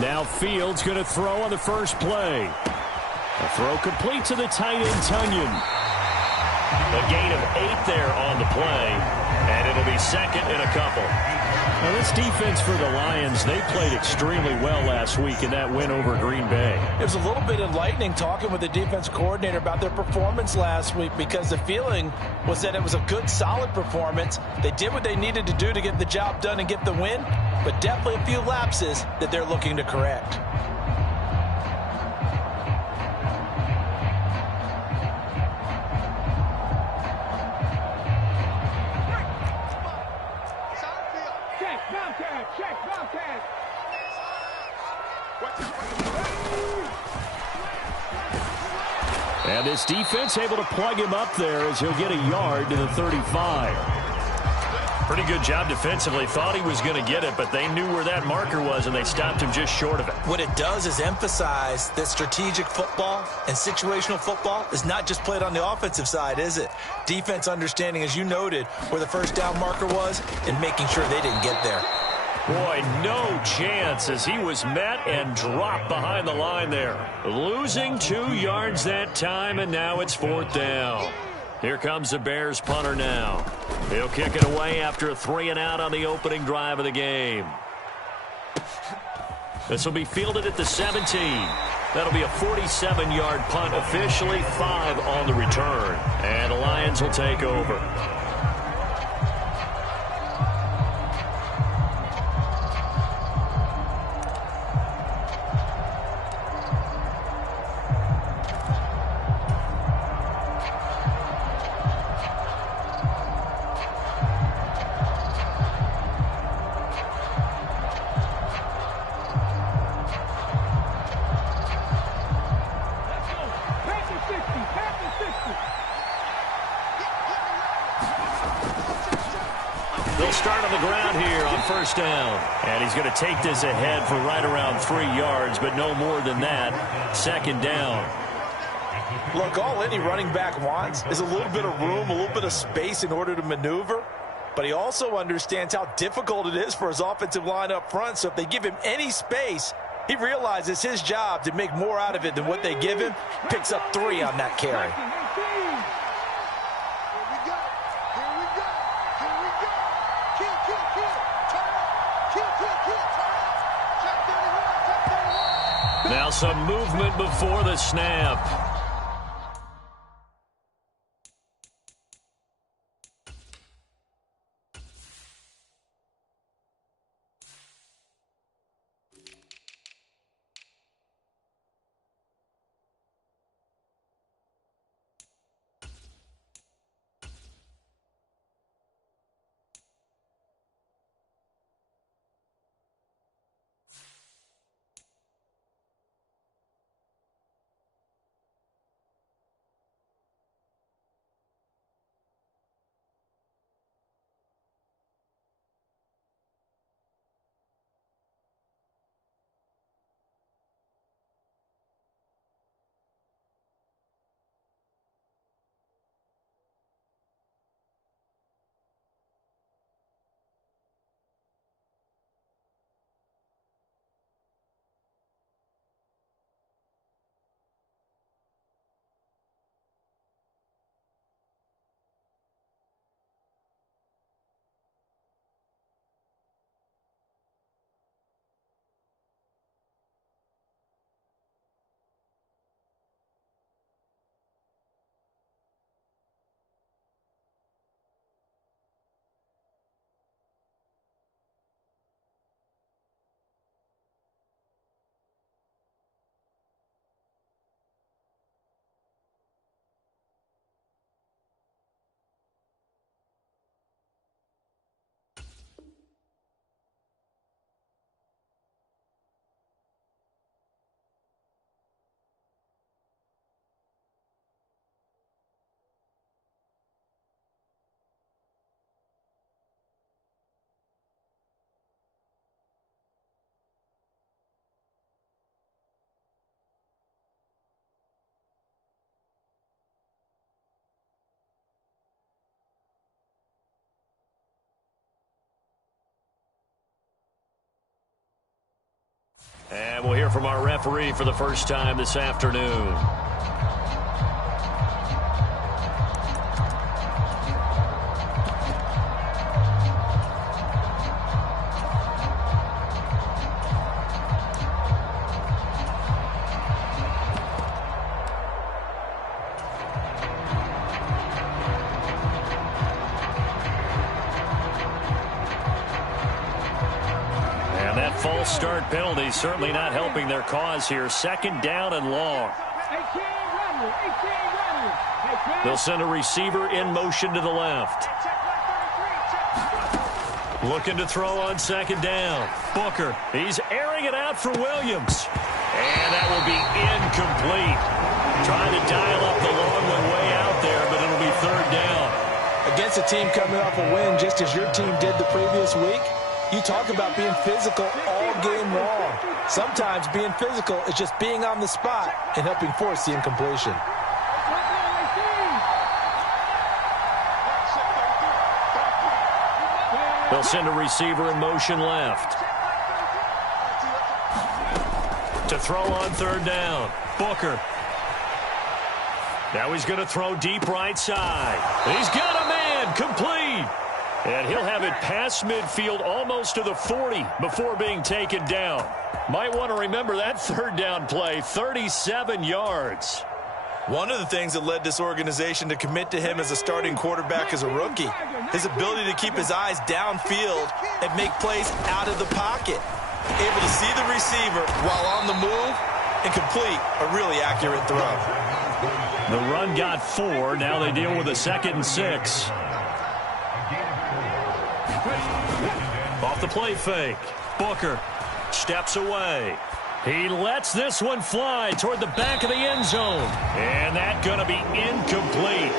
Now Fields going to throw on the first play. A throw complete to the tight end, Tunyon. A gain of 8 there on the play, and it'll be second and a couple. Now this defense for the Lions, they played extremely well last week in that win over Green Bay. It was a little bit enlightening talking with the defense coordinator about their performance last week, because the feeling was that it was a good, solid performance. They did what they needed to do to get the job done and get the win, but definitely a few lapses that they're looking to correct. And this defense able to plug him up there as he'll get a yard to the 35. Pretty good job defensively. Thought he was going to get it, but they knew where that marker was, and they stopped him just short of it. What it does is emphasize that strategic football and situational football is not just played on the offensive side, is it? Defense understanding, as you noted, where the first down marker was and making sure they didn't get there. Boy, no chance as he was met and dropped behind the line there. Losing 2 yards that time, and now it's 4th down. Here comes the Bears punter now. He'll kick it away after a 3-and-out on the opening drive of the game. This will be fielded at the 17. That'll be a 47-yard punt, officially 5 on the return. And the Lions will take over. They'll start on the ground here on first down. And he's going to take this ahead for right around 3 yards, but no more than that. 2nd down. Look, all any running back wants is a little bit of room, a little bit of space in order to maneuver. But he also understands how difficult it is for his offensive line up front. So if they give him any space, he realizes his job to make more out of it than what they give him. Picks up 3 on that carry. Now some movement before the snap. And we'll hear from our referee for the first time this afternoon. False start penalty certainly not helping their cause here. Second down and long. They'll send a receiver in motion to the left. Looking to throw on second down. Booker, he's airing it out for Williams. And that will be incomplete. Trying to dial up the long one way out there, but it'll be third down. Against a team coming off a win just as your team did the previous week, you talk about being physical all game long. Sometimes being physical is just being on the spot and helping force the incompletion. They'll send a receiver in motion left. To throw on third down. Booker. Now he's going to throw deep right side. He's got a man. Complete. And he'll have it past midfield almost to the 40 before being taken down. Might want to remember that third down play, 37 yards. One of the things that led this organization to commit to him as a starting quarterback as a rookie, his ability to keep his eyes downfield and make plays out of the pocket. Able to see the receiver while on the move and complete a really accurate throw. The run got 4. Now they deal with a 2nd and 6. Off the play fake. Booker steps away. He lets this one fly toward the back of the end zone. And that's going to be incomplete.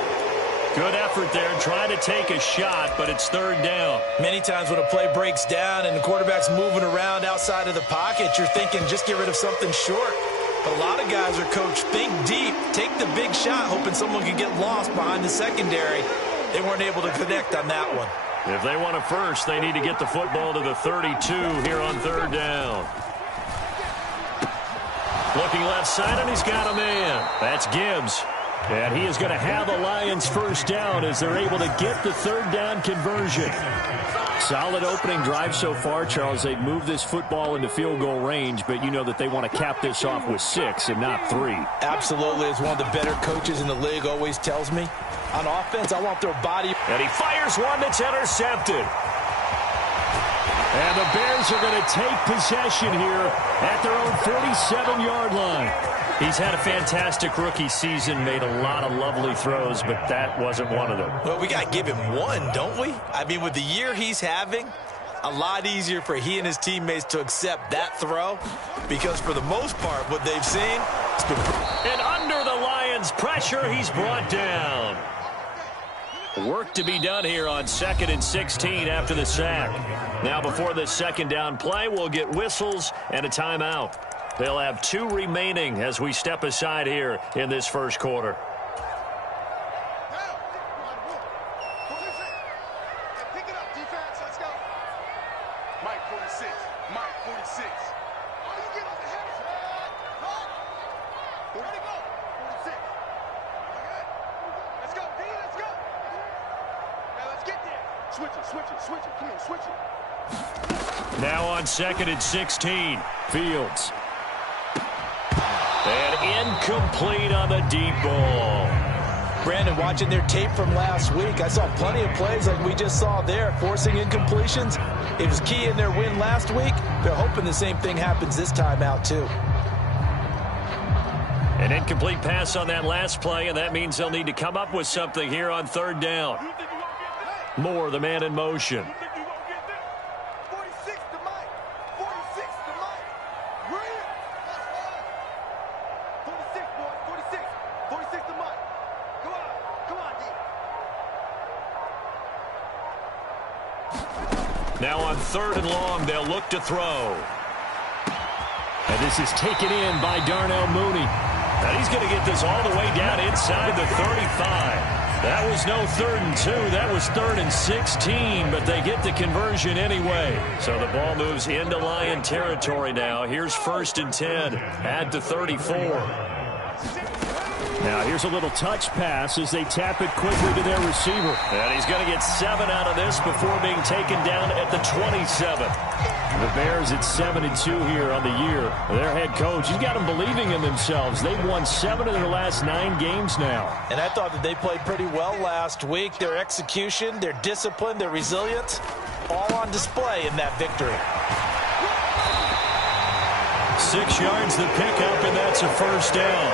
Good effort there trying to take a shot, but it's third down. Many times when a play breaks down and the quarterback's moving around outside of the pocket, you're thinking just get rid of something short. But a lot of guys are coached, think deep, take the big shot, hoping someone can get lost behind the secondary. They weren't able to connect on that one. If they want a first, they need to get the football to the 32 here on third down. Looking left side, and he's got a man. That's Gibbs. And he is going to have the Lions first down as they're able to get the third down conversion. Solid opening drive so far, Charles. They've moved this football into field goal range, but you know that they want to cap this off with 6 and not 3. Absolutely. As one of the better coaches in the league always tells me, on offense, I want their body. And he fires one that's intercepted. And the Bears are going to take possession here at their own 47-yard line. He's had a fantastic rookie season, made a lot of lovely throws, but that wasn't one of them. Well, we got to give him one, don't we? I mean, with the year he's having, a lot easier for he and his teammates to accept that throw because for the most part, what they've seen has been... And under the Lions' pressure, he's brought down. Work to be done here on 2nd and 16 after the sack. Now before this second down play, we'll get whistles and a timeout. They'll have 2 remaining as we step aside here in this first quarter. Pick it up, defense. Let's go. Mike 46. Mike 46. Oh, you get on the head. Where'd he go? 46. Let's go, D. Let's go. Now let's get there. Switch it, switch it, switch it. Come on, switch it. Now on 2nd and 16. Fields. And incomplete on the deep ball. Brandon, watching their tape from last week, I saw plenty of plays like we just saw there, forcing incompletions. It was key in their win last week. They're hoping the same thing happens this time out, too. An incomplete pass on that last play, and that means they'll need to come up with something here on third down. Moore, the man in motion. Now on 3rd and long, they'll look to throw. And this is taken in by Darnell Mooney. And he's going to get this all the way down inside the 35. That was no 3rd and 2. That was 3rd and 16, but they get the conversion anyway. So the ball moves into Lion territory now. Here's 1st and 10 at the 34. Now here's a little touch pass as they tap it quickly to their receiver. And he's going to get 7 out of this before being taken down at the 27. The Bears at 7-2 here on the year. Their head coach, he's got them believing in themselves. They've won 7 of their last 9 games now. And I thought that they played pretty well last week. Their execution, their discipline, their resilience, all on display in that victory. 6 yards the pickup, and that's a 1st down.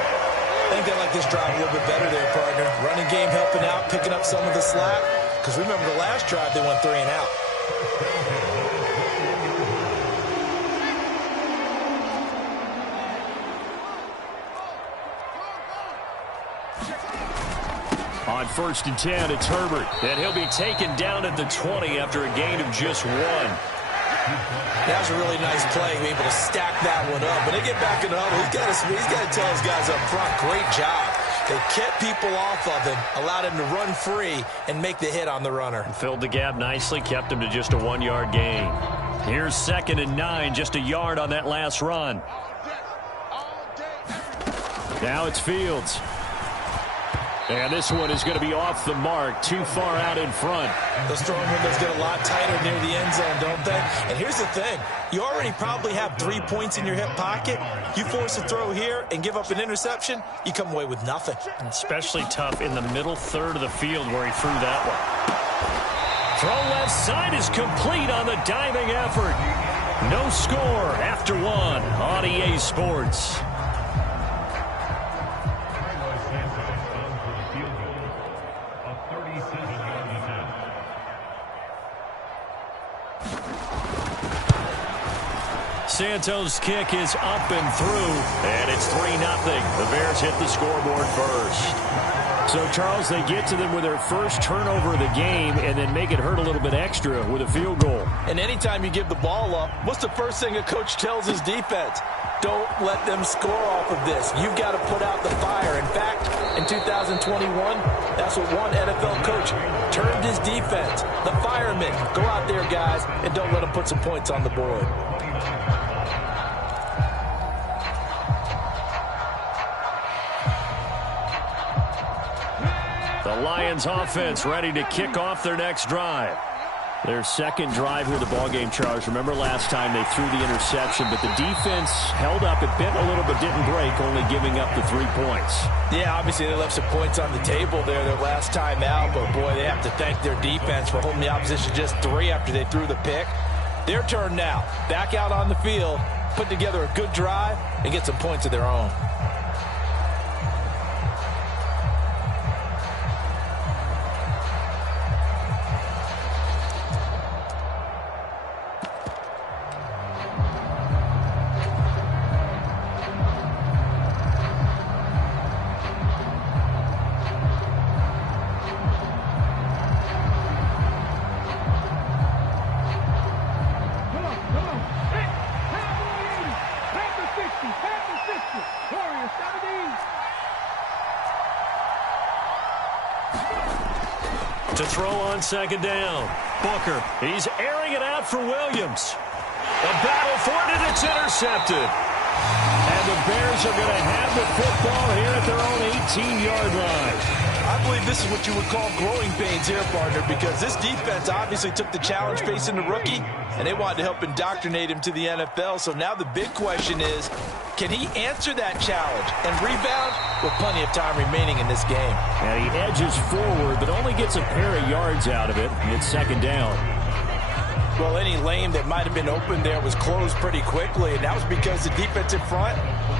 I think they like this drive a little bit better there, partner. Running game helping out, picking up some of the slack. Because remember the last drive, they went 3 and out. On 1st and 10, it's Herbert. And he'll be taken down at the 20 after a gain of just 1. That was a really nice play, being able to stack that one up. When they get back in the huddle, he's got to tell his guys up front, great job. They kept people off of him, allowed him to run free and make the hit on the runner. Filled the gap nicely, kept him to just a 1-yard gain. Here's 2nd and 9, just a yard on that last run. Now it's Fields. And this one is going to be off the mark, too far out in front. Those throwing windows get a lot tighter near the end zone, don't they? And here's the thing. You already probably have 3 points in your hip pocket. You force a throw here and give up an interception, you come away with nothing. Especially tough in the middle 3rd of the field where he threw that one. Throw left side is complete on the diving effort. No score after 1 on EA Sports. Santos' kick is up and through, and it's 3-0. The Bears hit the scoreboard first. So, Charles, they get to them with their first turnover of the game and then make it hurt a little bit extra with a field goal. And anytime you give the ball up, what's the first thing a coach tells his defense? Don't let them score off of this. You've got to put out the fire. In fact, in 2021, that's what one NFL coach termed his defense. The firemen. Go out there, guys, and don't let them put some points on the board. The Lions offense ready to kick off their next drive. Their second drive here of the ballgame, Charles. Remember last time they threw the interception, but the defense held up. It bent a little but didn't break, only giving up the 3 points. Yeah, obviously they left some points on the table there their last time out, but boy, they have to thank their defense for holding the opposition just 3 after they threw the pick. Their turn now. Back out on the field, put together a good drive, and get some points of their own. To throw on 2nd down. Booker, he's airing it out for Williams. A battle for it, and it's intercepted. And the Bears are going to have the football here at their own 18-yard line. I believe this is what you would call growing pains here, partner, because this defense obviously took the challenge facing the rookie, and they wanted to help indoctrinate him to the NFL. So now the big question is, can he answer that challenge and rebound with plenty of time remaining in this game? And he edges forward, but only gets a pair of yards out of it. It's 2nd down. Well, any lane that might have been open there was closed pretty quickly, and that was because the defensive front,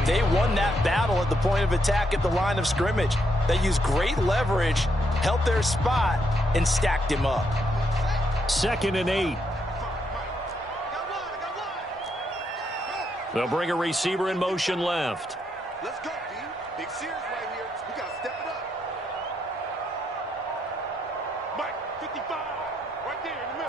they won that battle at the point of attack at the line of scrimmage. They used great leverage, held their spot, and stacked him up. 2nd and 8. They'll bring a receiver in motion left. Let's go, D. Big Sears right here. We got to step it up. Mike, 55. Right there in the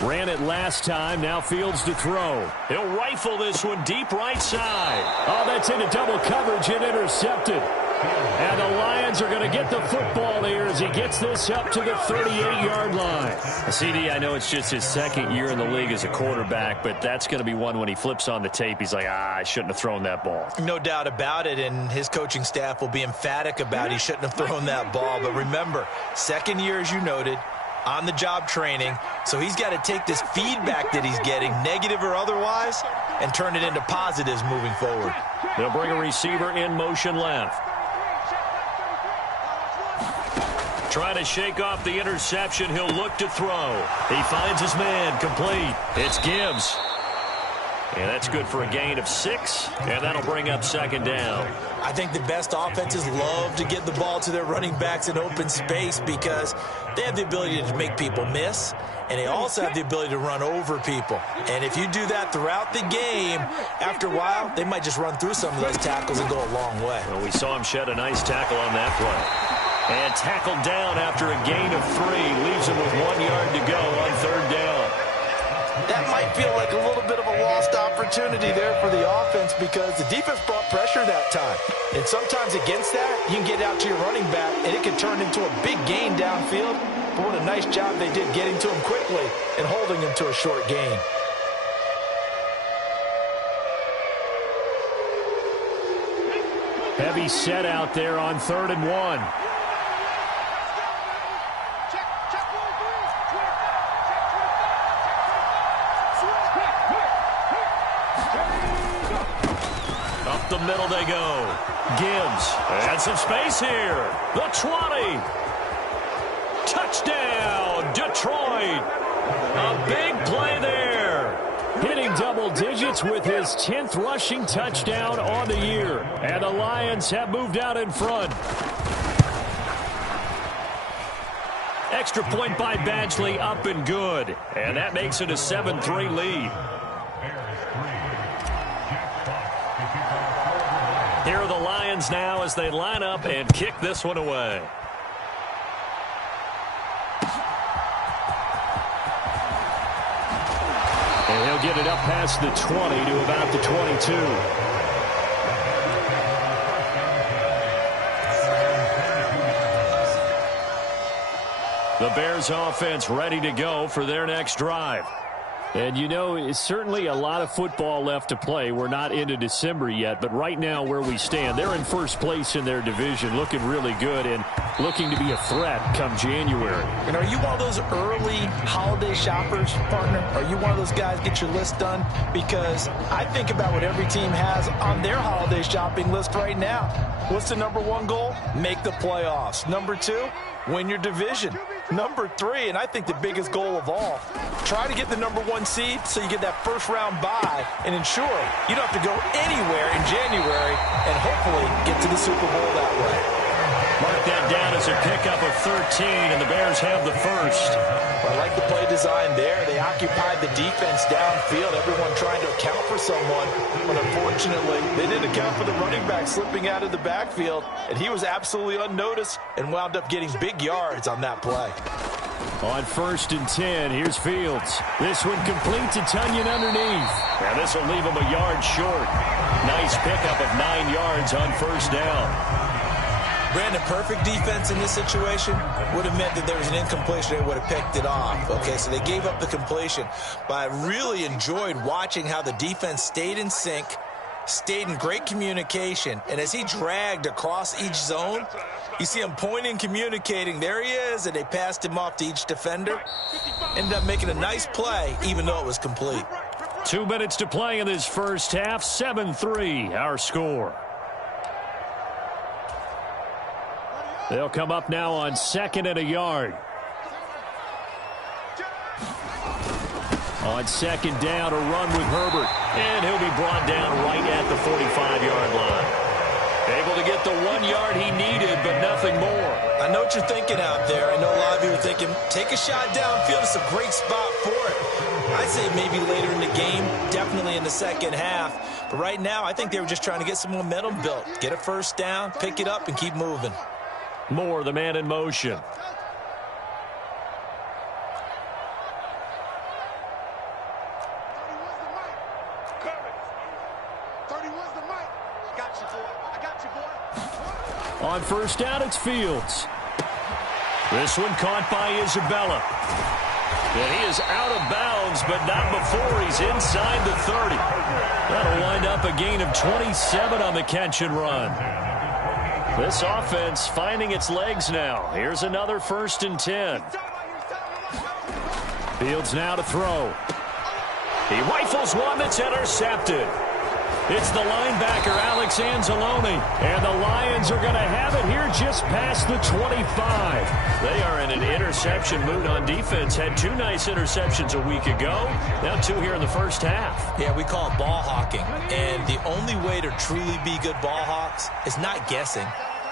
middle. Ran it last time. Now Fields to throw. He'll rifle this one deep right side. Oh, that's into double coverage and intercepted. And the Lions are going to get the football here as he gets this up to the 38-yard line. CD, I know it's just his second year in the league as a quarterback, but that's going to be one when he flips on the tape, he's like, I shouldn't have thrown that ball. No doubt about it, and his coaching staff will be emphatic about he shouldn't have thrown that ball. But remember, second year, as you noted, on-the-job training, so he's got to take this feedback that he's getting, negative or otherwise, and turn it into positives moving forward. They'll bring a receiver in motion left. Trying to shake off the interception. He'll look to throw. He finds his man. Complete. It's Gibbs. And that's good for a gain of 6. And that'll bring up second down. I think the best offenses love to get the ball to their running backs in open space because they have the ability to make people miss, and they also have the ability to run over people. And if you do that throughout the game, after a while, they might just run through some of those tackles and go a long way. Well, we saw him shed a nice tackle on that play. And tackled down after a gain of 3. Leaves him with 1 yard to go on third down. That might feel like a little bit of a lost opportunity there for the offense because the defense brought pressure that time. And sometimes against that, you can get out to your running back, and it can turn into a big gain downfield. But what a nice job they did getting to him quickly and holding him to a short gain. Heavy set out there on 3rd and 1. The middle they go. Gibbs. And some space here. The 20. Touchdown, Detroit. A big play there. Hitting double digits with his 10th rushing touchdown on the year. And the Lions have moved out in front. Extra point by Badgley, up and good. And that makes it a 7-3 lead. Here are the Lions now as they line up and kick this one away. And he'll get it up past the 20 to about the 22. The Bears offense ready to go for their next drive. And, you know, it's certainly a lot of football left to play. We're not into December yet, but right now where we stand, they're in first place in their division, looking really good and looking to be a threat come January. And are you one of those early holiday shoppers, partner? Are you one of those guys get your list done? Because I think about what every team has on their holiday shopping list right now. What's the number 1 goal? Make the playoffs. Number 2, win your division. Number 3, and I think the biggest goal of all, try to get the number 1 seed so you get that first round bye and ensure you don't have to go anywhere in January and hopefully get to the Super Bowl that way. Mark that down as a pickup of 13, and the Bears have the first. I like the play design there. They occupied the defense downfield, everyone trying to account for someone. But unfortunately, they didn't account for the running back slipping out of the backfield, and he was absolutely unnoticed and wound up getting big yards on that play. On 1st and 10, here's Fields. This one complete to Tunyon underneath. And this will leave him a yard short. Nice pickup of 9 yards on first down. Brandon, perfect defense in this situation would have meant that there was an incompletion. They would have picked it off. Okay, so they gave up the completion. But I really enjoyed watching how the defense stayed in sync, stayed in great communication. And as he dragged across each zone, you see him pointing, communicating. There he is, and they passed him off to each defender. Ended up making a nice play, even though it was complete. 2 minutes to play in this first half. 7-3, our score. They'll come up now on 2nd and a yard. On 2nd down, a run with Herbert. And he'll be brought down right at the 45-yard line. Able to get the 1 yard he needed, but nothing more. I know what you're thinking out there. I know a lot of you are thinking, take a shot downfield. It's a great spot for it. I say maybe later in the game, definitely in the second half. But right now, I think they were just trying to get some momentum built. Get a first down, pick it up, and keep moving. Moore, the man in motion. On first down, it's Fields. This one caught by Isabella. And he is out of bounds, but not before he's inside the 30. That'll wind up a gain of 27 on the catch and run. This offense finding its legs now. Here's another 1st and 10. Fields now to throw. He rifles one that's intercepted. It's the linebacker, Alex Anzalone. And the Lions are going to have it here just past the 25. They are in an interception mood on defense. Had 2 nice interceptions a week ago. Now 2 here in the first half. Yeah, we call it ball hawking. And the only way to truly be good ball hawks is not guessing.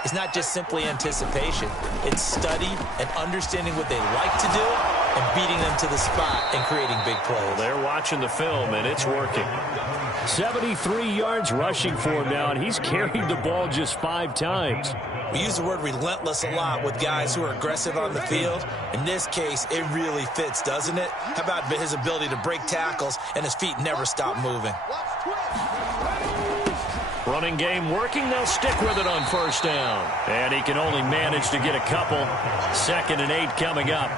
It's not just simply anticipation. It's study and understanding what they like to do and beating them to the spot and creating big plays. They're watching the film, and it's working. 73 yards rushing for him now, and he's carried the ball just 5 times. We use the word relentless a lot with guys who are aggressive on the field. In this case, it really fits, doesn't it? How about his ability to break tackles and his feet never stop moving? Running game working. They'll stick with it on first down. And he can only manage to get a couple. 2nd and 8 coming up.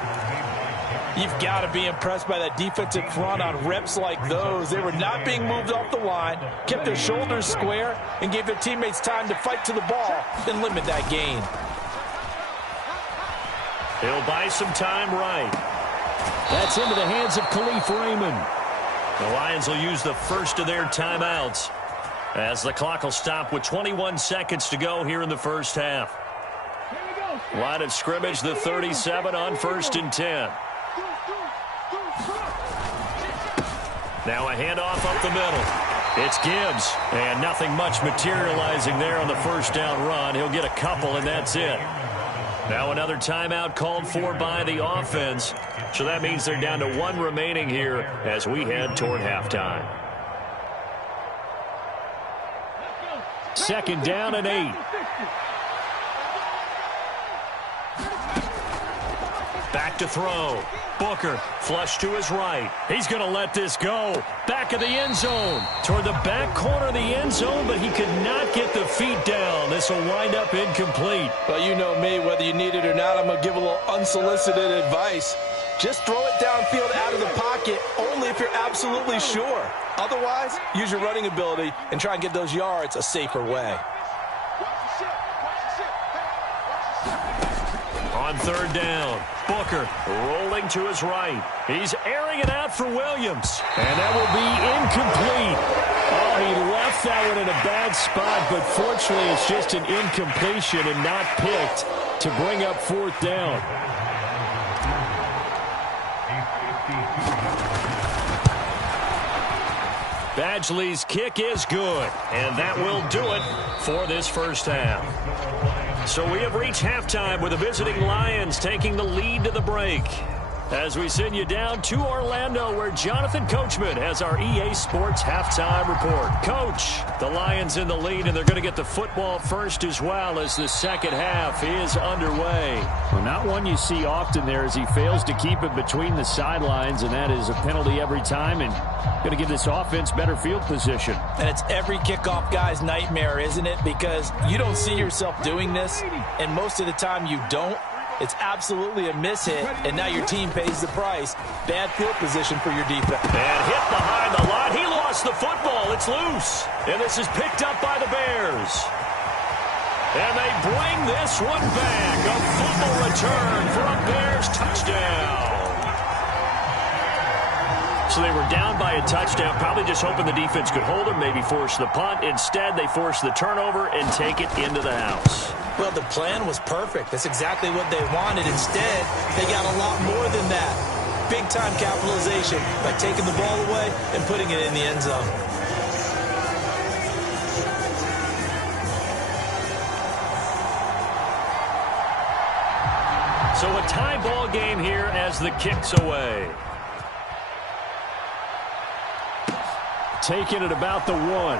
You've got to be impressed by that defensive front on reps like those. They were not being moved off the line, kept their shoulders square, and gave their teammates time to fight to the ball and limit that gain. He'll buy some time right. That's into the hands of Khalif Raymond. The Lions will use the first of their timeouts as the clock will stop with 21 seconds to go here in the first half. Line of scrimmage, the 37 on 1st and 10. Now a handoff up the middle. It's Gibbs, and nothing much materializing there on the first down run. He'll get a couple, and that's it. Now another timeout called for by the offense. So that means they're down to 1 remaining here as we head toward halftime. 2nd down and 8. Back to throw. Booker, flush to his right. He's going to let this go. Back of the end zone. Toward the back corner of the end zone, but he could not get the feet down. This will wind up incomplete. Well, you know me, whether you need it or not, I'm going to give a little unsolicited advice. Just throw it downfield out of the pocket, only if you're absolutely sure. Otherwise, use your running ability and try and get those yards a safer way. On 3rd down, Booker rolling to his right. He's airing it out for Williams. And that will be incomplete. Oh, he left that one in a bad spot, but fortunately it's just an incompletion and not picked to bring up 4th down. Badgley's kick is good, and that will do it for this first half. So we have reached halftime with the visiting Lions taking the lead to the break. As we send you down to Orlando, where Jonathan Coachman has our EA Sports halftime report. Coach, the Lions in the lead, and they're going to get the football first as well as the second half is underway. Well, not one you see often there as he fails to keep it between the sidelines, and that is a penalty every time, and going to give this offense better field position. And it's every kickoff guy's nightmare, isn't it? Because you don't see yourself doing this, and most of the time you don't. It's absolutely a mishit, and now your team pays the price. Bad field position for your defense. And hit behind the line. He lost the football. It's loose. And this is picked up by the Bears. And they bring this one back. A fumble return for a Bears touchdown. So they were down by a touchdown, probably just hoping the defense could hold them, maybe force the punt. Instead, they force the turnover and take it into the house. Well, the plan was perfect. That's exactly what they wanted. Instead, they got a lot more than that. Big-time capitalization by taking the ball away and putting it in the end zone. So a tie ball game here as the kick's away. Taking it about the 1.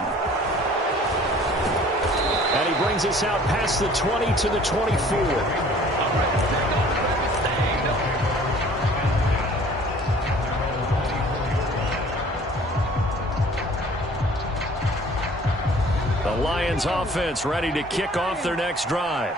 And he brings us out past the 20 to the 24. The Lions offense ready to kick off their next drive.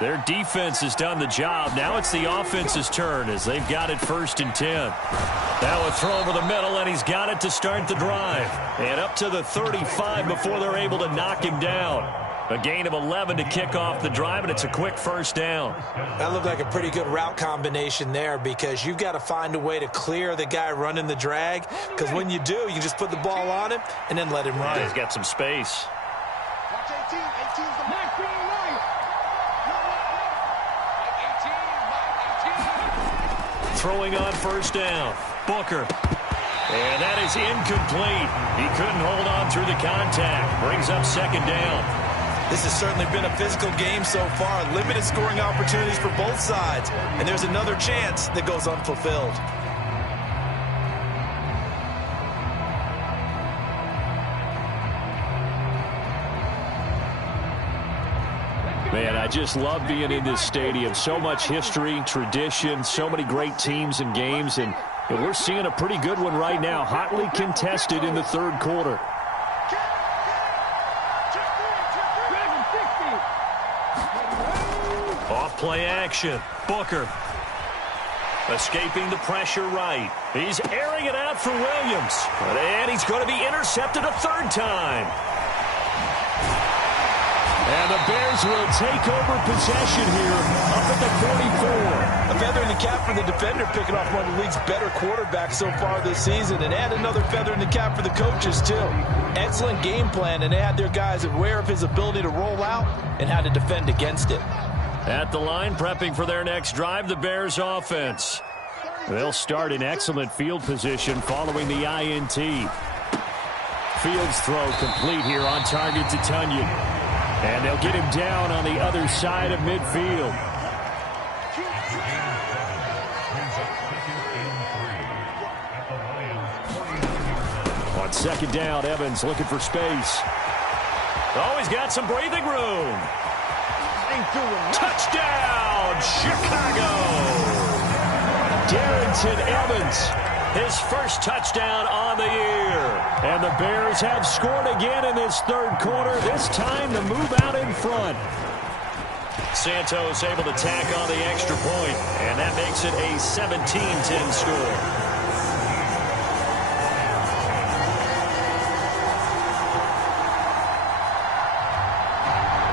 Their defense has done the job. Now it's the offense's turn as they've got it 1st and 10. Now a throw over the middle, and he's got it to start the drive. And up to the 35 before they're able to knock him down. A gain of 11 to kick off the drive, and it's a quick 1st down. That looked like a pretty good route combination there because you've got to find a way to clear the guy running the drag, because when you do, you can just put the ball on him and then let him run. Yeah, he's got some space. Watch 18. 18's the mark. Throwing on 1st down. Booker. And that is incomplete. He couldn't hold on through the contact. Brings up 2nd down. This has certainly been a physical game so far. Limited scoring opportunities for both sides. And there's another chance that goes unfulfilled. Man, I just love being in this stadium. So much history, tradition, so many great teams and games, and we're seeing a pretty good one right now, hotly contested in the 3rd quarter. Off play action. Booker. Escaping the pressure right. He's airing it out for Williams. And he's going to be intercepted a 3rd time. And the Bears will take over possession here up at the 44. A feather in the cap for the defender, picking off one of the league's better quarterbacks so far this season, and add another feather in the cap for the coaches, too. Excellent game plan, and they had their guys aware of his ability to roll out and how to defend against it. At the line, prepping for their next drive, the Bears offense. They'll start in excellent field position following the INT. Fields throw complete here on target to Tunyon. And they'll get him down on the other side of midfield. On 2nd down, Evans looking for space. Oh, he's got some breathing room. Touchdown, Chicago! Darrington Evans. His 1st touchdown on the year. And the Bears have scored again in this 3rd quarter. This time to move out in front. Santos able to tack on the extra point, and that makes it a 17-10 score.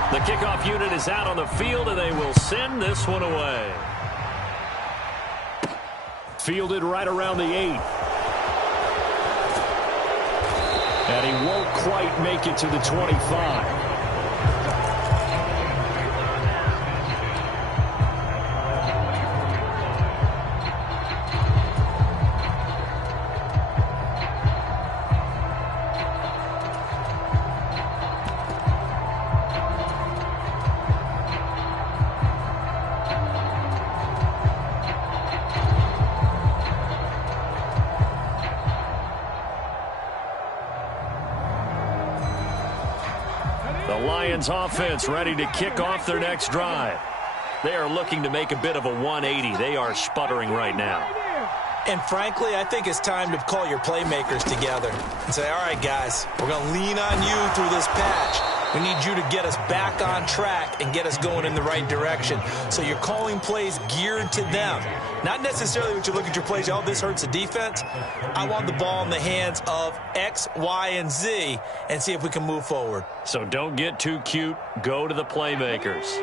The kickoff unit is out on the field, and they will send this one away. Fielded right around the 8. And he won't quite make it to the 25. Lions offense ready to kick off their next drive. They are looking to make a bit of a 180. They are sputtering right now. And frankly, I think it's time to call your playmakers together and say, all right, guys, we're going to lean on you through this patch. We need you to get us back on track and get us going in the right direction. So you're calling plays geared to them. Not necessarily what you look at your plays, oh, this hurts the defense. I want the ball in the hands of X, Y, and Z and see if we can move forward. So don't get too cute. Go to the playmakers.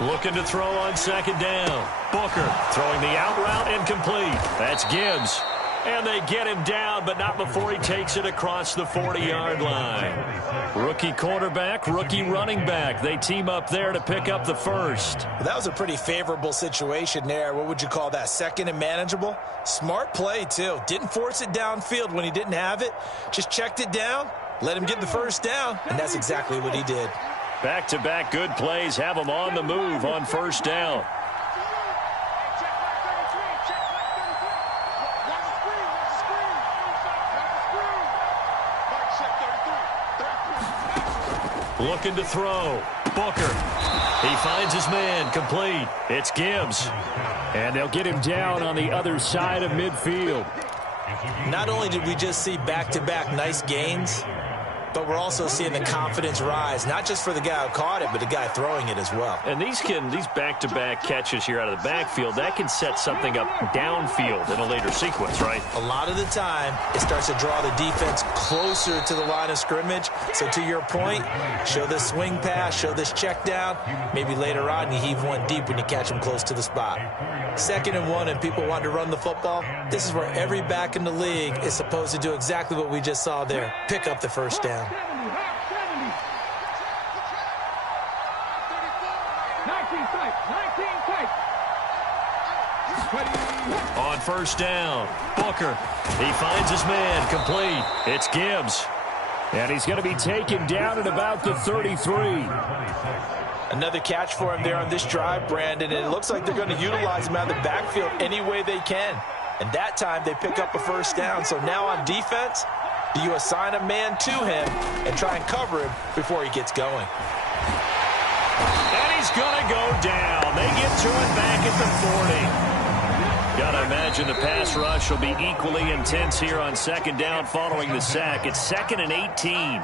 Looking to throw on 2nd down. Booker throwing the out route incomplete. That's Gibbs. And they get him down, but not before he takes it across the 40-yard line. Rookie quarterback, rookie running back. They team up there to pick up the 1st. That was a pretty favorable situation there. What would you call that? 2nd and manageable? Smart play, too. Didn't force it downfield when he didn't have it. Just checked it down, let him get the 1st down, and that's exactly what he did. Back-to-back good plays have them on the move on 1st down. Looking to throw. Booker. He finds his man, complete. It's Gibbs. And they'll get him down on the other side of midfield. Not only did we just see back-to-back nice gains, but we're also seeing the confidence rise, not just for the guy who caught it, but the guy throwing it as well. And these back-to-back catches here out of the backfield, that can set something up downfield in a later sequence, right? A lot of the time, it starts to draw the defense closer to the line of scrimmage. So to your point, show this swing pass, show this check down. Maybe later on you heave one deep when you catch them close to the spot. 2nd and 1 and people want to run the football. This is where every back in the league is supposed to do exactly what we just saw there. Pick up the first down. On first down, Booker. He finds his man, complete. It's Gibbs. And he's going to be taken down at about the 33. Another catch for him there on this drive, Brandon, and it looks like they're going to utilize him out of the backfield any way they can. And that time they pick up a first down. So now on defense, do you assign a man to him and try and cover him before he gets going? And he's going to go down. They get to it back at the 40. Got to imagine the pass rush will be equally intense here on 2nd down following the sack. It's 2nd and 18.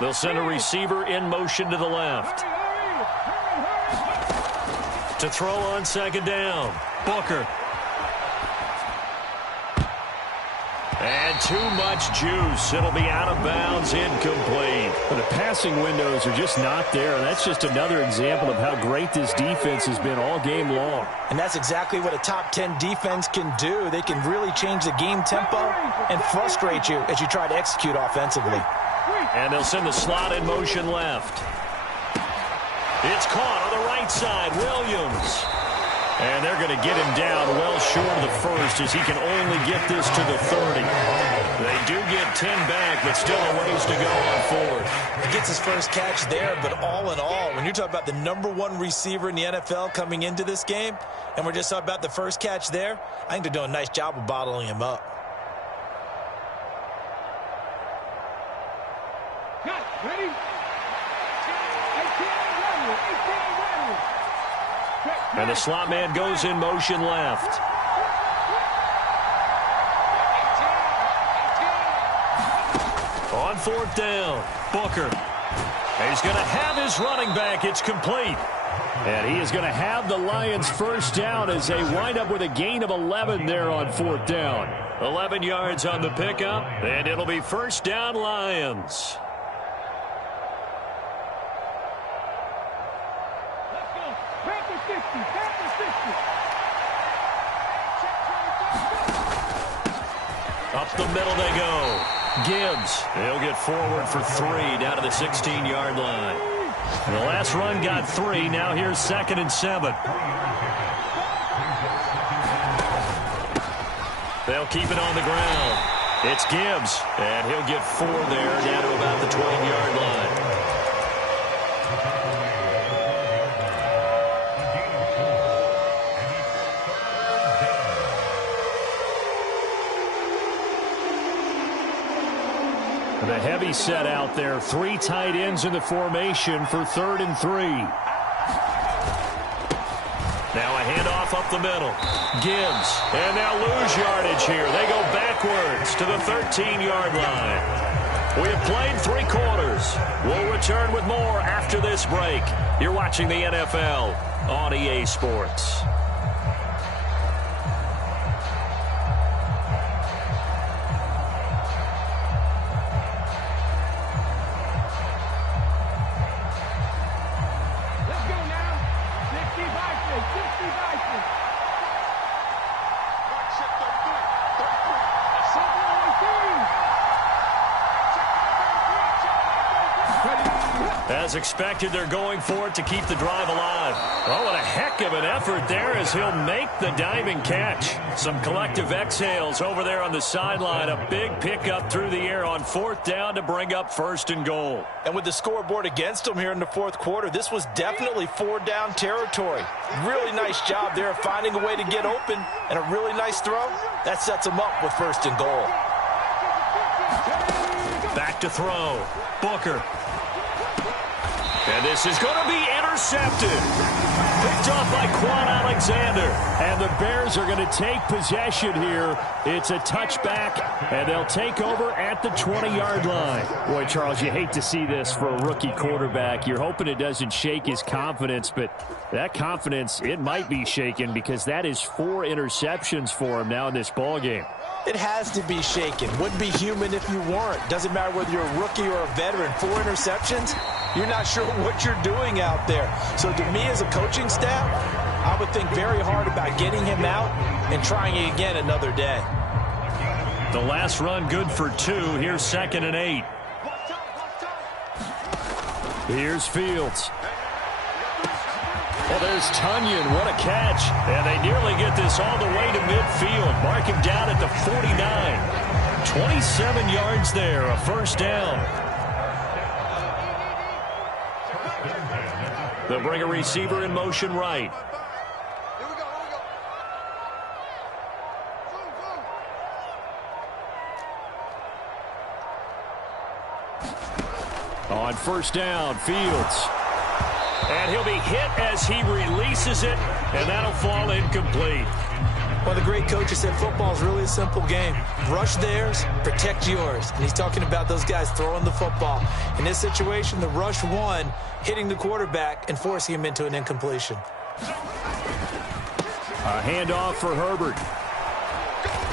They'll send a receiver in motion to the left. To throw on 2nd down, Booker. And too much juice. It'll be out of bounds, incomplete. But the passing windows are just not there. That's just another example of how great this defense has been all game long. And that's exactly what a top 10 defense can do. They can really change the game tempo and frustrate you as you try to execute offensively. And they'll send the slot in motion left. It's caught on the right side, Williams. And they're going to get him down well short of the first as he can only get this to the 30. They do get 10 back, but still a ways to go on 4th. He gets his first catch there, but all in all, when you're talking about the #1 receiver in the NFL coming into this game, and we're just talking about the first catch there, I think they're doing a nice job of bottling him up. Ready? And the slot man goes in motion left. On 4th down, Booker. And he's going to have his running back. It's complete. And he is going to have the Lions first down as they wind up with a gain of 11 there on 4th down. 11 yards on the pickup, and it'll be first down Lions. Up the middle they go. Gibbs. He'll get forward for 3 down to the 16-yard line. The last run got 3. Now here's 2nd and 7. They'll keep it on the ground. It's Gibbs. And he'll get 4 there down to about the 12-yard line. The heavy set out there. 3 tight ends in the formation for 3rd and 3. Now a handoff up the middle. Gibbs. And they'll lose yardage here. They go backwards to the 13-yard line. We have played 3 quarters. We'll return with more after this break. You're watching the NFL on EA Sports. As expected, they're going for it to keep the drive alive. Oh, and a heck of an effort there as he'll make the diving catch. Some collective exhales over there on the sideline. A big pickup through the air on 4th down to bring up 1st and goal. And with the scoreboard against them here in the 4th quarter, this was definitely 4-down territory. Really nice job there of finding a way to get open, and a really nice throw. That sets them up with 1st and goal. Back to throw. Booker. And this is going to be intercepted. Picked off by Quan Alexander. And the Bears are going to take possession here. It's a touchback, and they'll take over at the 20-yard line. Boy, Charles, you hate to see this for a rookie quarterback. You're hoping it doesn't shake his confidence, but that confidence, it might be shaken because that is 4 interceptions for him now in this ballgame. It has to be shaken. Wouldn't be human if you weren't. Doesn't matter whether you're a rookie or a veteran. 4 interceptions, you're not sure what you're doing out there. So to me as a coaching staff, I would think very hard about getting him out and trying it again another day. The last run good for 2. Here's 2nd and 8. Here's Fields. Well, there's Tunyon. What a catch. And they nearly get this all the way to midfield. Mark him down at the 49. 27 yards there, a 1st down. They'll bring a receiver in motion right. On 1st down, Fields. And he'll be hit as he releases it, and that'll fall incomplete. Well, the great coaches said football is really a simple game. Rush theirs, protect yours. And he's talking about those guys throwing the football. In this situation, the rush one, hitting the quarterback and forcing him into an incompletion. A handoff for Herbert.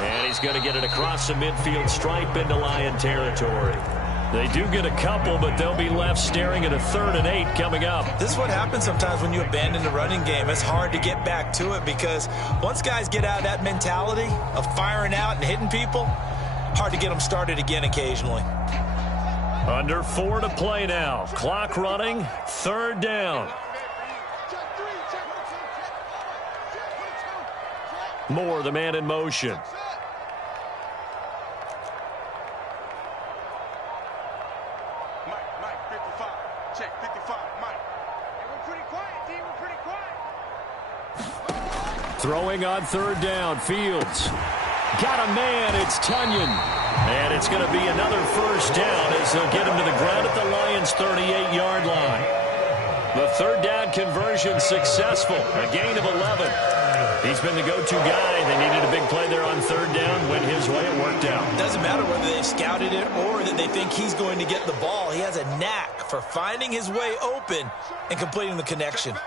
And he's going to get it across the midfield stripe into Lion territory. They do get a couple, but they'll be left staring at a 3rd and 8 coming up. This is what happens sometimes when you abandon the running game. It's hard to get back to it because once guys get out of that mentality of firing out and hitting people, hard to get them started again occasionally. Under 4 to play now. Clock running, 3rd down. Moore, the man in motion. Throwing on 3rd down, Fields. Got a man, it's Tunyon. And it's going to be another 1st down as they'll get him to the ground at the Lions' 38-yard line. The 3rd down conversion successful, a gain of 11. He's been the go-to guy. They needed a big play there on 3rd down. Went his way, it worked out. It doesn't matter whether they've scouted it or that they think he's going to get the ball. He has a knack for finding his way open and completing the connection.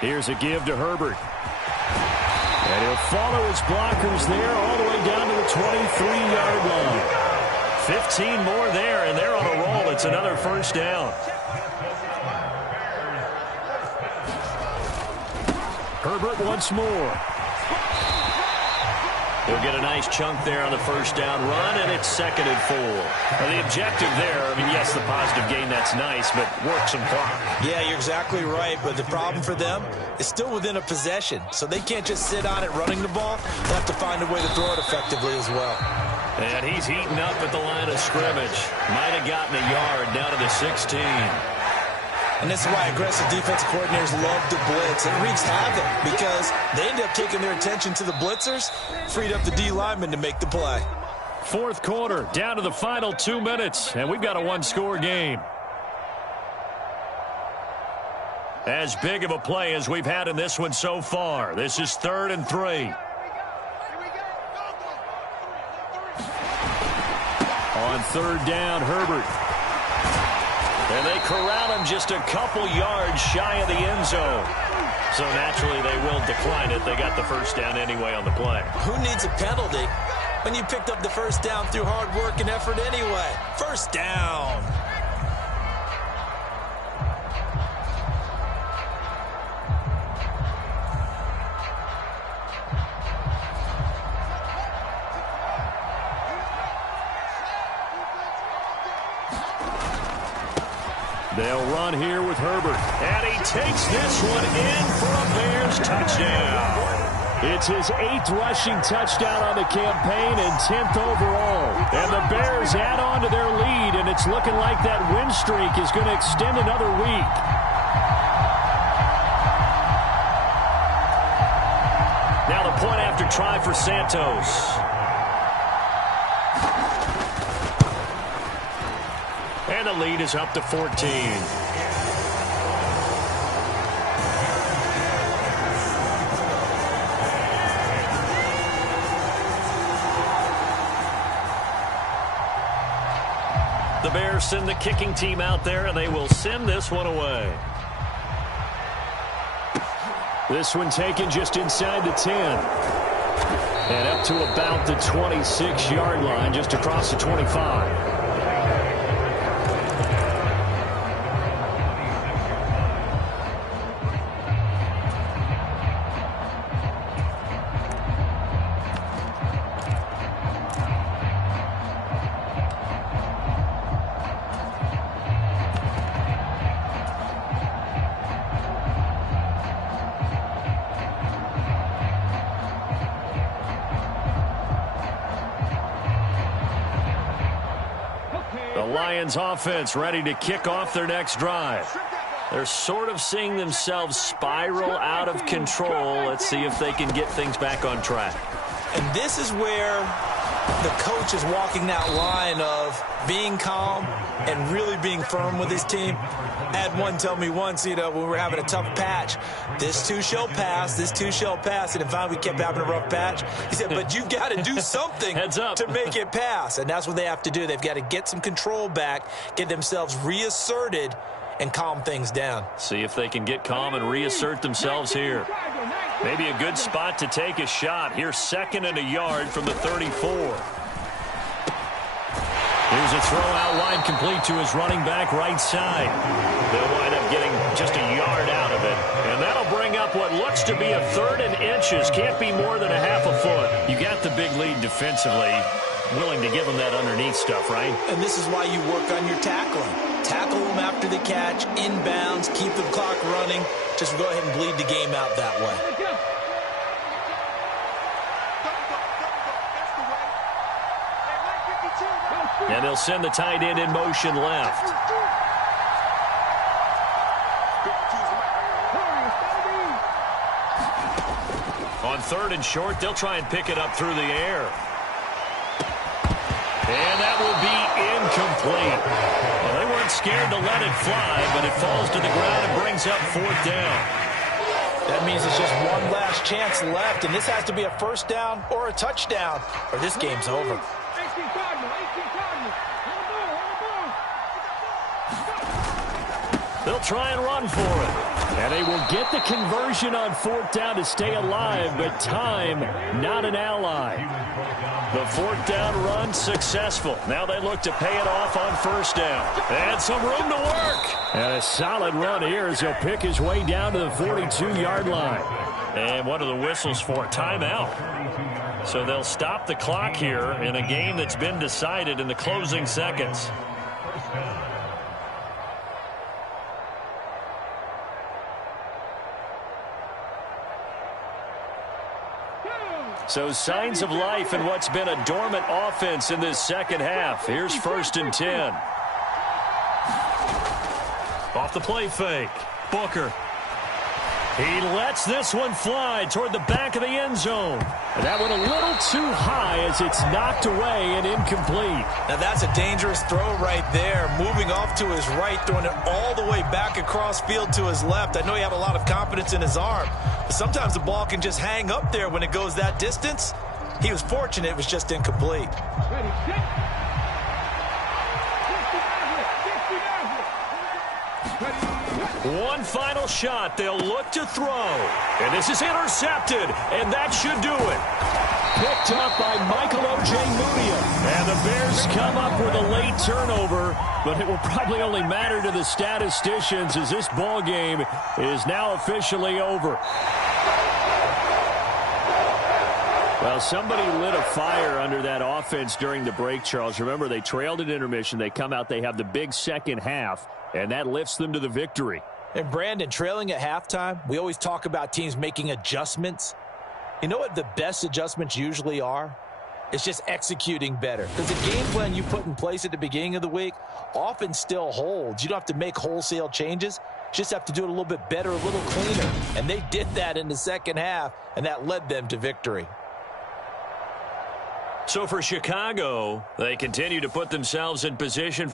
Here's a give to Herbert. And he'll follow his blockers there all the way down to the 23-yard line. 15 more there, and they're on a roll. It's another 1st down. Herbert once more. He'll get a nice chunk there on the 1st down run, and it's 2nd and 4. Now, the objective there, I mean, yes, the positive gain, that's nice, but work some clock. Yeah, you're exactly right, but the problem for them is still within a possession, so they can't just sit on it running the ball. They'll have to find a way to throw it effectively as well. And he's heating up at the line of scrimmage. Might have gotten a yard down to the 16. And this is why aggressive defensive coordinators love to blitz. It wreaks havoc because they end up taking their attention to the blitzers, freed up the D lineman to make the play. 4th quarter, down to the final 2 minutes, and we've got a 1-score game. As big of a play as we've had in this one so far. This is 3rd and 3. On 3rd down, Herbert. And they corral him just a couple yards shy of the end zone. So naturally they will decline it. They got the 1st down anyway on the play. Who needs a penalty when you picked up the 1st down through hard work and effort anyway? 1st down. They'll run here with Herbert. And he takes this one in for a Bears touchdown. It's his 8th rushing touchdown on the campaign and 10th overall. And the Bears add on to their lead, and it's looking like that win streak is going to extend another week. Now the point after try for Santos. And the lead is up to 14. The Bears send the kicking team out there, and they will send this one away. This one taken just inside the 10. And up to about the 26-yard line, just across the 25. Lions offense ready to kick off their next drive. They're sort of seeing themselves spiral out of control. Let's see if they can get things back on track. And this is where the coach is walking that line of being calm and really being firm with his team. I had one tell me once, when we were having a tough patch, this too shall pass, this too shall pass. And finally we kept having a rough patch. He said, but you've got to do something Heads up. to make it pass. And that's what they have to do. They've got to get some control back, get themselves reasserted, and calm things down. See if they can get calm and reassert themselves here. Maybe a good spot to take a shot. Here's 2nd and a yard from the 34. Here's a throw out wide, complete to his running back right side. They'll wind up getting just a yard out of it. And that'll bring up what looks to be a 3rd and inches. Can't be more than a half a foot. You got the big lead defensively. Willing to give them that underneath stuff, right? And this is why you work on your tackling. Tackle them after the catch, inbounds, keep the clock running. Just go ahead and bleed the game out that way. And they'll send the tight end in motion left. On 3rd and short, they'll try and pick it up through the air. And that will be incomplete. Well, they weren't scared to let it fly, but it falls to the ground and brings up 4th down. That means it's just one last chance left, and this has to be a 1st down or a touchdown, or this game's over. They'll try and run for it. And they will get the conversion on 4th down to stay alive, but time, not an ally. The 4th down run successful. Now they look to pay it off on 1st down. And some room to work. And a solid run here as he'll pick his way down to the 42-yard line. And what are the whistles for? Timeout. So they'll stop the clock here in a game that's been decided in the closing seconds. So signs of life in what's been a dormant offense in this second half. Here's 1st and 10. Off the play fake. Booker. He lets this one fly toward the back of the end zone. And that one a little too high as it's knocked away and incomplete. Now that's a dangerous throw right there. Moving off to his right, throwing it all the way back across field to his left. I know he had a lot of confidence in his arm, but sometimes the ball can just hang up there when it goes that distance. He was fortunate it was just incomplete. One final shot. They'll look to throw. And this is intercepted. And that should do it. Picked up by Michael O.J. Mudia. And the Bears come up with a late turnover. But it will probably only matter to the statisticians as this ball game is now officially over. Well, somebody lit a fire under that offense during the break, Charles. Remember, they trailed at intermission. They come out, they have the big second half. And that lifts them to the victory. And Brandon, trailing at halftime, we always talk about teams making adjustments. You know what the best adjustments usually are? It's just executing better. Because the game plan you put in place at the beginning of the week often still holds. You don't have to make wholesale changes. Just have to do it a little bit better, a little cleaner. And they did that in the second half, and that led them to victory. So for Chicago, they continue to put themselves in position